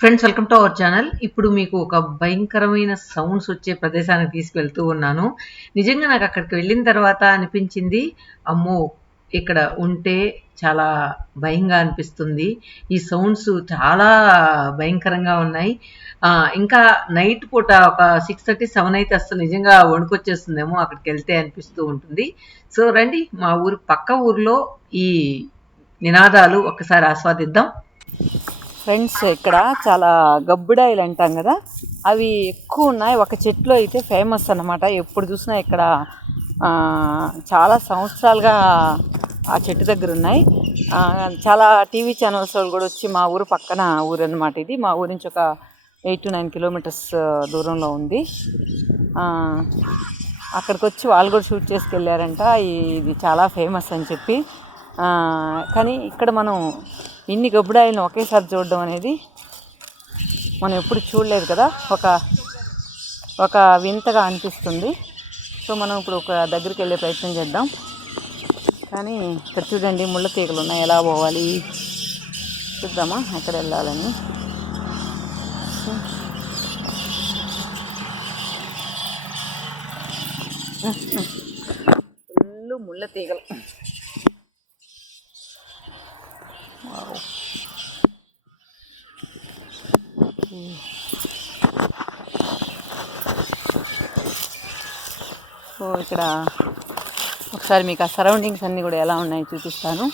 Friends, welcome to our channel. ఇప్పుడు మీకు ఒక భయంకరమైన సౌండ్స్ వచ్చే ప్రదేశానికి తీసుకెళ్తూ ఉన్నాను. నిజంగా నాకు అక్కడికి వెళ్ళిన తర్వాత అనిపించింది, అమ్మో! ఇక్కడ ఉంటే చాలా భయంగా అనిపిస్తుంది. ఈ సౌండ్స్ చాలా భయంకరంగా ఉన్నాయి. ఇంకా నైట్ పూట ఒక 6:30, 7 అయితే అసలు నిజంగా వణుకొచ్చేస్తుందేమో అక్కడికెళ్తే అనిపిస్తూ ఉంటుంది. సో రండి, మా ఊరు పక్క ఊర్లో ఈ నినాదాలు ఒక్కసారి ఆస్వాదిద్దాం. ఫ్రెండ్స్, ఇక్కడ చాలా గబ్బిడాయిలు అంటాం కదా, అవి ఎక్కువ ఉన్నాయి. ఒక చెట్లు అయితే ఫేమస్ అన్నమాట. ఎప్పుడు చూసినా ఇక్కడ చాలా సంవత్సరాలుగా ఆ చెట్టు దగ్గర ఉన్నాయి. చాలా టీవీ ఛానల్స్ వాళ్ళు కూడా వచ్చి, మా ఊరు పక్కన ఊరు అన్నమాట ఇది. మా ఊరి నుంచి ఒక 8 to 9 kilometers దూరంలో ఉంది. అక్కడికి వచ్చి వాళ్ళు కూడా షూట్ చేసుకెళ్ళారంట. ఇది చాలా ఫేమస్ అని చెప్పి. కానీ ఇక్కడ మనం ఇన్ని గబ్బిడాయిలను ఒకేసారి చూడడం అనేది మనం ఎప్పుడు చూడలేదు కదా, ఒక వింతగా అనిపిస్తుంది. సో మనం ఇప్పుడు ఒక దగ్గరికి వెళ్ళే ప్రయత్నం చేద్దాం. కానీ ఇక్కడ చూడండి, ముళ్ళ తీగలు ఉన్నాయి. ఎలా పోవాలి చూద్దామా, ఎక్కడ వెళ్ళాలని. ఫుల్ ముళ్ళ తీగలు. సో ఇక్కడ ఒకసారి మీకు ఆ సరౌండింగ్స్ అన్నీ కూడా ఎలా ఉన్నాయో చూపిస్తాను.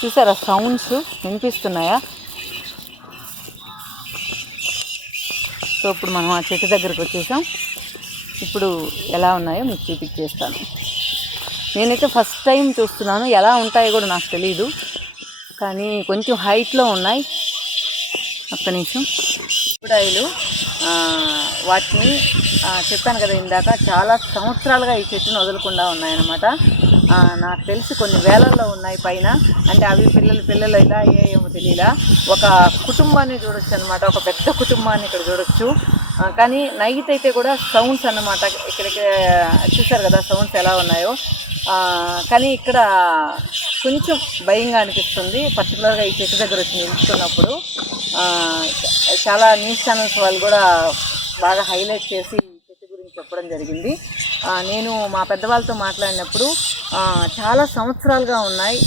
చూసారా, సౌండ్స్ వినిపిస్తున్నాయా? సో ఇప్పుడు మనం ఆ చెట్టు దగ్గరకు వచ్చేసాం. ఇప్పుడు ఎలా ఉన్నాయో మీకు చూపించేస్తాను. నేనైతే ఫస్ట్ టైం చూస్తున్నాను. ఎలా ఉంటాయో కూడా నాకు తెలీదు, కానీ కొంచెం హైట్లో ఉన్నాయి. ఒక్క నిమిషం. గబ్బిడాయిలు, వాటిని చెప్పాను కదా ఇందాక, చాలా సంవత్సరాలుగా ఈ చెట్టును వదలకుండా ఉన్నాయన్నమాట. నాకు తెలిసి కొన్ని వేలల్లో ఉన్నాయి పైన. అంటే అవి పిల్లలు ఇలా ఏమో తెలియలా. ఒక కుటుంబాన్ని చూడొచ్చు అనమాట, ఒక పెద్ద కుటుంబాన్ని ఇక్కడ చూడొచ్చు. కానీ నైట్ అయితే కూడా సౌండ్స్ అన్నమాట. ఇక్కడికి చూసారు కదా సౌండ్స్ ఎలా ఉన్నాయో. కానీ ఇక్కడ కొంచెం భయంగా అనిపిస్తుంది. పర్టికులర్గా ఈ చెట్టు దగ్గర వచ్చి నిలుచుకున్నప్పుడు చాలా న్యూస్ ఛానల్స్ వాళ్ళు కూడా బాగా హైలైట్ చేసి చెట్టు గురించి చెప్పడం జరిగింది. నేను మా పెద్దవాళ్ళతో మాట్లాడినప్పుడు చాలా సంవత్సరాలుగా ఉన్నాయి,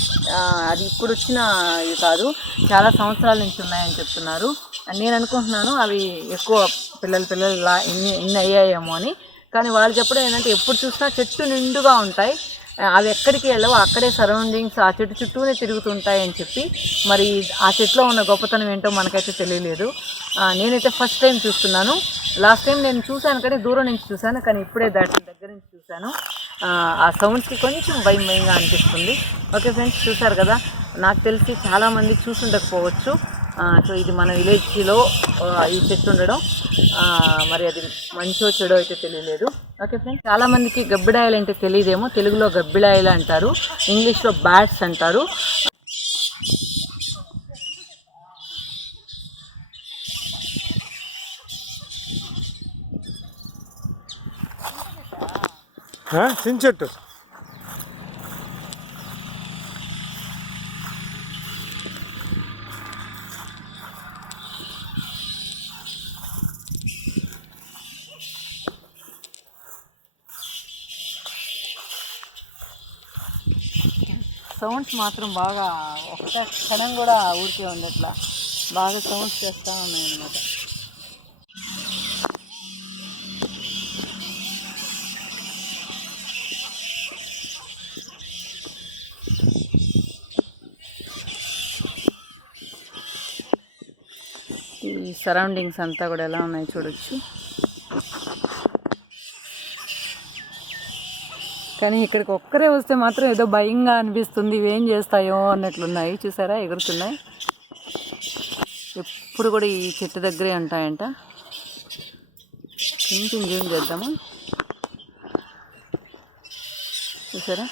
అది ఇప్పుడు వచ్చిన ఇవి కాదు, చాలా సంవత్సరాల నుంచి ఉన్నాయని చెప్తున్నారు. నేను అనుకుంటున్నాను అవి ఎక్కువ పిల్లలు ఇలా ఎన్ని అయ్యాయేమో అని. కానీ వాళ్ళు చెప్పడం ఏంటంటే, ఎప్పుడు చూసినా చెట్టు నిండుగా ఉంటాయి, అవి ఎక్కడికి వెళ్ళవు, అక్కడే సరౌండింగ్స్ ఆ చెట్టు చుట్టూనే తిరుగుతుంటాయి అని చెప్పి. మరి ఆ చెట్లో ఉన్న గొప్పతనం ఏంటో మనకైతే తెలియలేదు. నేనైతే ఫస్ట్ టైం చూస్తున్నాను. లాస్ట్ టైం నేను చూశాను, కానీ దూరం నుంచి చూశాను, కానీ ఇప్పుడే దగ్గర నుంచి చూశాను. ఆ సౌండ్స్కి కొంచెం భయంగా అనిపిస్తుంది. ఓకే ఫ్రెండ్స్, చూశారు కదా. నాకు తెలిసి చాలామంది చూసుండకపోవచ్చు. సో ఇది మన విలేజ్లో ఈ చెట్టు ఉండడం, మరి అది మంచో చెడో అయితే తెలియలేదు. ఓకే ఫ్రెండ్స్, చాలామందికి గబ్బిడాయలు అంటే తెలియదేమో. తెలుగులో గబ్బిడాయలు అంటారు, ఇంగ్లీష్లో బ్యాట్స్ అంటారు. చించెట్టు సౌండ్స్ మాత్రం బాగా, ఒక్క క్షణం కూడా ఊరికే ఉంది, అట్లా బాగా సౌండ్స్ చేస్తూ ఉన్నాయి అన్నమాట. ఈ సరౌండింగ్స్ అంతా కూడా ఎలా ఉన్నాయి చూడొచ్చు. కానీ ఇక్కడికి ఒక్కరే వస్తే మాత్రం ఏదో భయంగా అనిపిస్తుంది. ఇవేం చేస్తాయో అన్నట్లున్నాయి. చూసారా, ఎగురుతున్నాయి. ఎప్పుడు కూడా ఈ చెట్టు దగ్గరే ఉంటాయంట. కొంచెం జూమ్ చేద్దామా, చూసారా.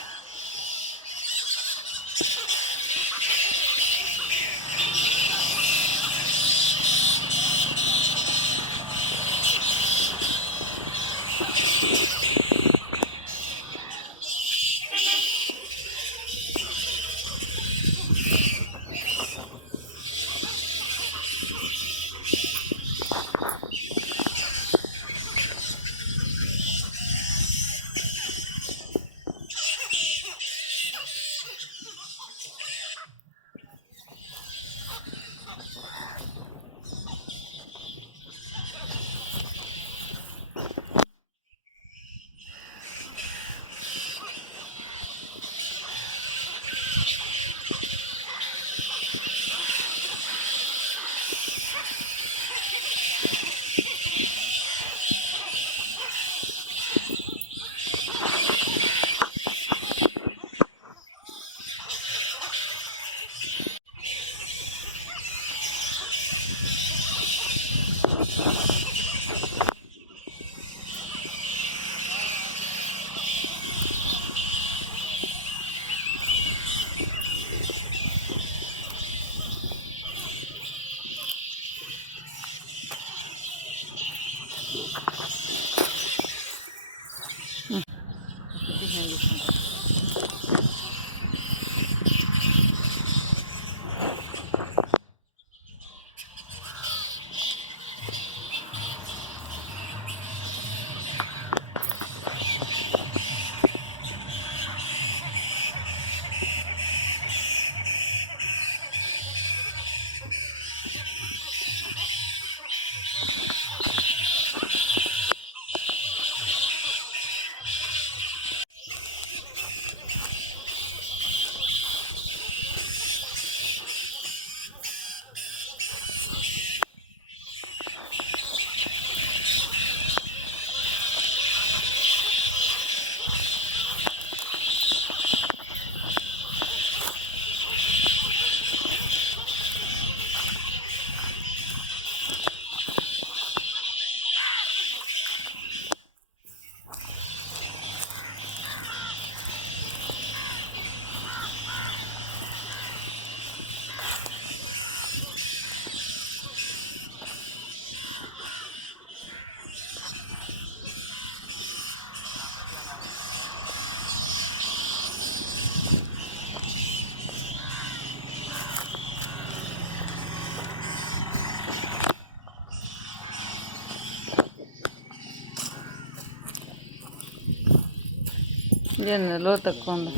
ఏంది లో తక్కువ ఉంది